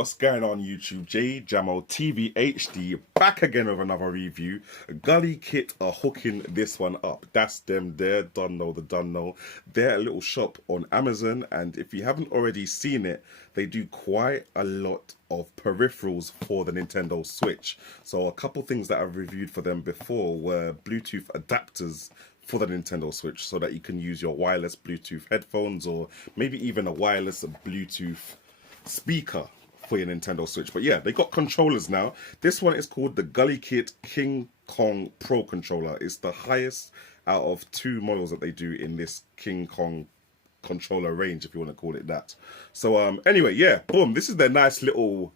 What's going on YouTube? Jamo TV HD back again with another review. Gulikit are hooking this one up. That's them there, done know. They're a little shop on Amazon, and if you haven't already seen it, they do quite a lot of peripherals for the Nintendo Switch. So a couple things that I've reviewed for them before were Bluetooth adapters for the Nintendo Switch so that you can use your wireless Bluetooth headphones or maybe even a wireless Bluetooth speaker for your Nintendo Switch. But yeah, they got controllers now. This one is called the Gulikit King Kong Pro controller. It's the highest out of two models that they do in this King Kong controller range, if you want to call it that. So anyway, yeah, boom, this is their nice little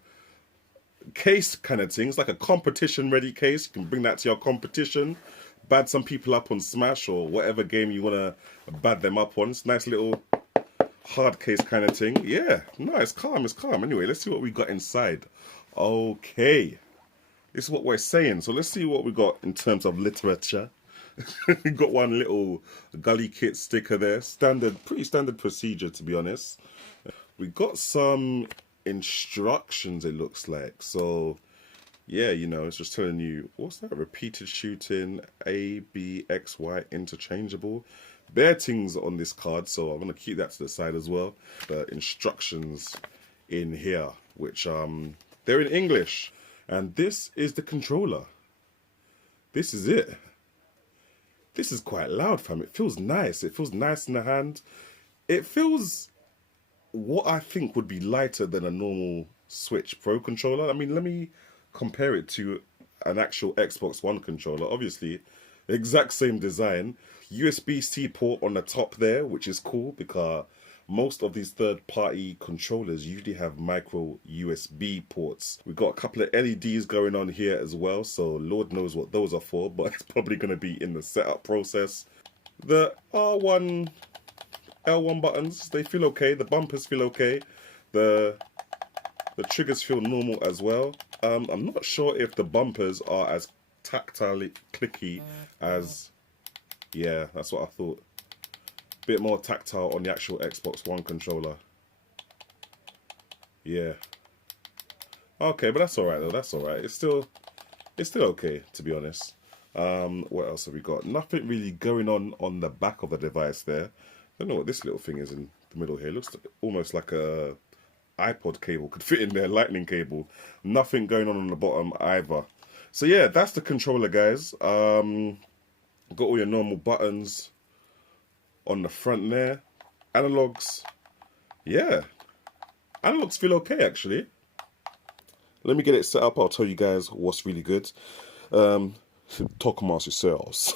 case kind of thing. It's like a competition ready case. You can bring that to your competition, bad some people up on Smash or whatever game you want to bad them up on. It's nice little hard case kind of thing. Yeah, no, it's calm. Anyway, let's see what we got inside. Okay, this is what we're saying. So let's see what we got in terms of literature. We got one little Gulikit sticker there. Pretty standard procedure, to be honest. We got some instructions, it looks like. So yeah, you know, it's just telling you, what's that? Repeated shooting, A, B, X, Y, interchangeable. Bare things on this card, so I'm going to keep that to the side as well. The instructions in here, which they're in English. And this is the controller. This is it. This is quite loud, fam. It feels nice. It feels nice in the hand. It feels what I think would be lighter than a normal Switch Pro controller. I mean, let me compare it to an actual Xbox One controller. Obviously, exact same design. USB-C port on the top there, which is cool because most of these third-party controllers usually have micro USB ports. We've got a couple of LEDs going on here as well, so Lord knows what those are for, but it's probably going to be in the setup process. The R1, L1 buttons, they feel okay. The bumpers feel okay. The triggers feel normal as well. I'm not sure if the bumpers are as tactile clicky as... Yeah, that's what I thought. Bit more tactile on the actual Xbox One controller. Yeah. Okay, but that's alright though, that's alright. It's still okay, to be honest. What else have we got? Nothing really going on the back of the device there. I don't know what this little thing is in the middle here. It looks almost like a iPod cable. Could fit in there, lightning cable. Nothing going on the bottom either. So yeah, that's the controller, guys. Got all your normal buttons on the front there. Analogs. Yeah. Analogs feel okay, actually. Let me get it set up. I'll tell you guys what's really good. Talk amongst yourselves.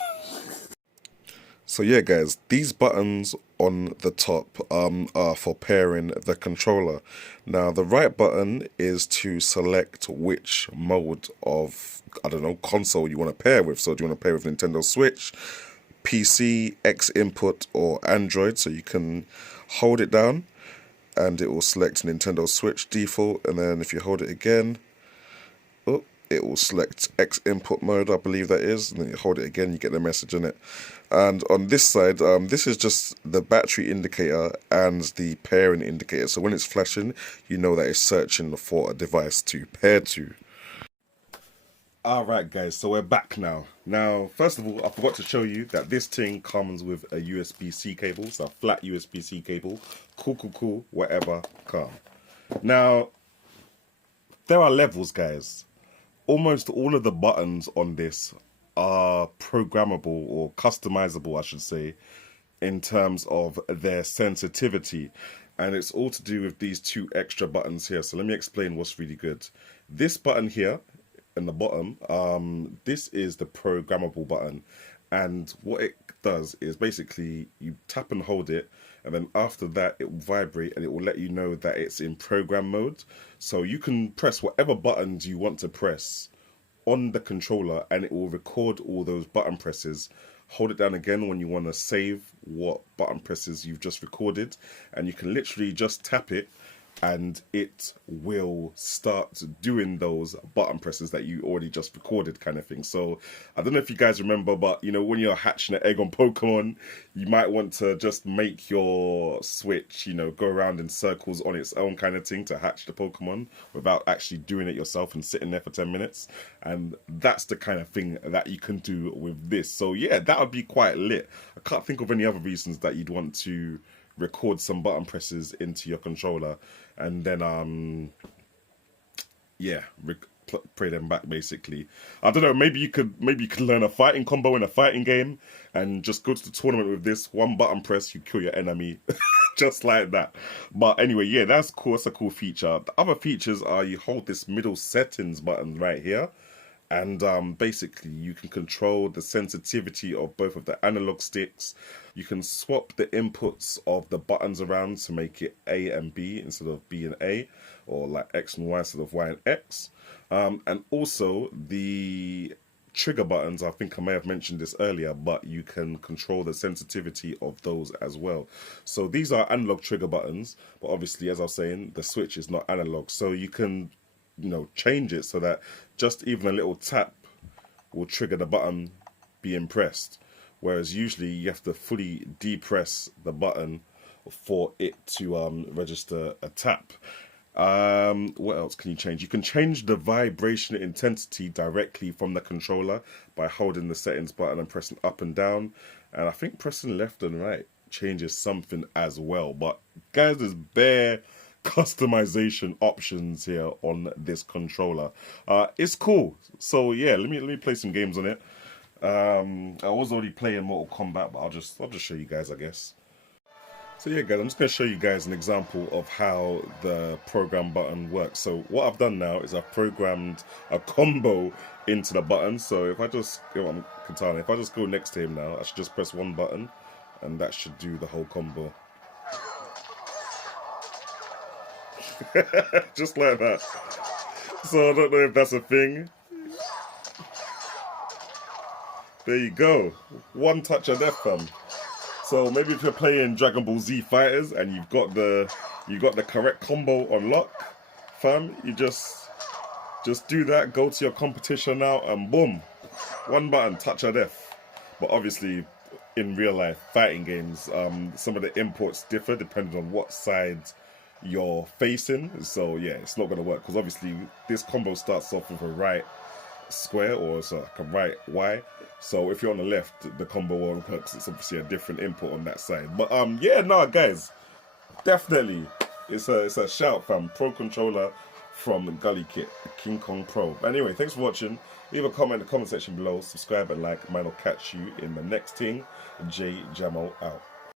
So yeah, guys, these buttons on the top are for pairing the controller. Now, the right button is to select which mode of, I don't know, console you want to pair with. So do you want to pair with Nintendo Switch, PC, X input, or Android? So you can hold it down and it will select Nintendo Switch default. And then if you hold it again, it will select X input mode, I believe that is, and then you hold it again, you get the message in it. And on this side, this is just the battery indicator and the pairing indicator. So when it's flashing, you know that it's searching for a device to pair to. Alright guys, so we're back now. Now, first of all, I forgot to show you that this thing comes with a USB-C cable, so a flat USB-C cable. Cool, whatever, calm. Now, there are levels, guys. Almost all of the buttons on this are programmable or customizable, I should say, in terms of their sensitivity. And it's all to do with these two extra buttons here. So let me explain what's really good. This button here in the bottom, this is the programmable button. And what it does is basically you tap and hold it, and then after that it will vibrate and it will let you know that it's in program mode. So you can press whatever buttons you want to press on the controller and it will record all those button presses. Hold it down again when you want to save what button presses you've just recorded, and you can literally just tap it and it will start doing those button presses that you already just recorded, kind of thing. So I don't know if you guys remember, but you know, when you're hatching an egg on Pokemon, you might want to just make your switch, you know, go around in circles on its own, kind of thing, to hatch the Pokemon without actually doing it yourself and sitting there for 10 minutes. And that's the kind of thing that you can do with this. So yeah, that would be quite lit. I can't think of any other reasons that you'd want to record some button presses into your controller and then yeah, play them back, basically. I don't know, maybe you could learn a fighting combo in a fighting game and just go to the tournament with this one button press, you kill your enemy just like that. But anyway, yeah, that's cool. It's a cool feature. The other features are you hold this middle settings button right here, and basically you can control the sensitivity of both of the analog sticks. You can swap the inputs of the buttons around to make it A and B instead of B and A, or like X and Y instead of Y and X. And also the trigger buttons, I think I may have mentioned this earlier, but you can control the sensitivity of those as well. So these are analog trigger buttons, but obviously, as I was saying, the Switch is not analog, so you can, you know, change it so that just even a little tap will trigger the button being pressed, whereas usually you have to fully depress the button for it to register a tap. What else can you change? You can change the vibration intensity directly from the controller by holding the settings button and pressing up and down, and I think pressing left and right changes something as well. But guys, there's bare customization options here on this controller. It's cool. So yeah, let me play some games on it. I was already playing Mortal Kombat, but I'll just show you guys, I guess. So yeah, guys, I'm just going to show you guys an example of how the program button works. So what I've done now is I've programmed a combo into the button. So if I just go on Katana, if I just go next to him now, I should just press one button and that should do the whole combo. Just like that. So I don't know if that's a thing. There you go. One touch of death, fam. So maybe if you're playing Dragon Ball Z Fighters and you've got the correct combo on lock, fam, you just do that, go to your competition now, and boom, one button, touch of death. But obviously, in real life fighting games, some of the inputs differ depending on what side you're facing. So yeah, it's not going to work because obviously this combo starts off with a right square or it's like a right Y. So if you're on the left, the combo won't work because it's obviously a different input on that side. But yeah, no, guys, definitely it's a shout, fam. Pro controller from Gulikit, King Kong Pro. Anyway, thanks for watching. Leave a comment in the comment section below. Subscribe and like. Mine will catch you in the next thing. Jamo out.